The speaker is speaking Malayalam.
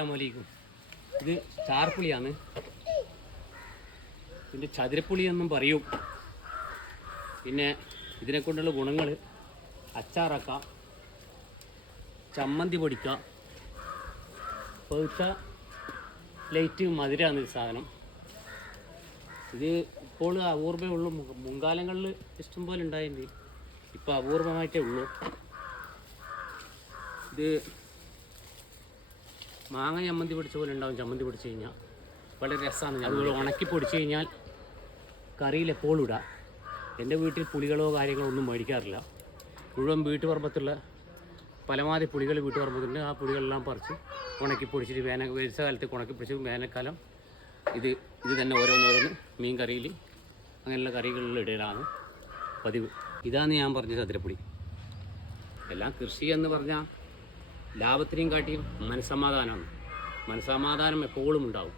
അസ്സലാമലൈക്കും. ഇത് ചാർപ്പുളിയാണ്. ഇതിൻ്റെ ചതുരപ്പുളി എന്നും പറയും. പിന്നെ ഇതിനെക്കൊണ്ടുള്ള ഗുണങ്ങൾ അച്ചാറാക്കാം, ചമ്മന്തി പൊടിക്കാം, പഴുത്ത ലൈറ്റ് മധുരമാണ് ഈ സാധനം. ഇത് ഇപ്പോൾ അപൂർവമേ ഉള്ളൂ. മുൻകാലങ്ങളിൽ ഇഷ്ടംപോലെ ഉണ്ടായിട്ടുണ്ട്, ഇപ്പോൾ അപൂർവമായിട്ടേ ഉള്ളൂ. ഇത് മാങ്ങ ചമ്മന്തി പൊടിച്ച പോലെ ഉണ്ടാവും. ചമ്മന്തി പൊടിച്ച് കഴിഞ്ഞാൽ വളരെ രസമാണ്. അതുപോലെ ഉണക്കി പൊടിച്ച് കഴിഞ്ഞാൽ കറിയിൽ എപ്പോഴും ഇടാം. എൻ്റെ വീട്ടിൽ പുളികളോ കാര്യങ്ങളോ ഒന്നും മേടിക്കാറില്ല. മുഴുവൻ വീട്ടുപറമ്പത്തുള്ള പലമാതിരി പുളികൾ വീട്ടുപറമ്പത്തുണ്ട്. ആ പുളികളെല്ലാം പറിച്ച് ഉണക്കി പൊടിച്ചിട്ട് വേനൽക്കാലത്ത് ഉണക്കി പൊടിച്ച് വേനൽക്കാലം ഇത് തന്നെ ഓരോന്നോരോന്ന് മീൻ കറിയിൽ അങ്ങനെയുള്ള കറികളിൽ ഇടലാണ് പതിവ്. ഇതാണ് ഞാൻ പറഞ്ഞ ചതുരപ്പൊടി. എല്ലാം കൃഷി എന്ന് പറഞ്ഞാൽ ലാഭത്തിനെയും കാട്ടിയും മനസ്സമാധാനമാണ്. മനസ്സമാധാനം എപ്പോഴും ഉണ്ടാവും.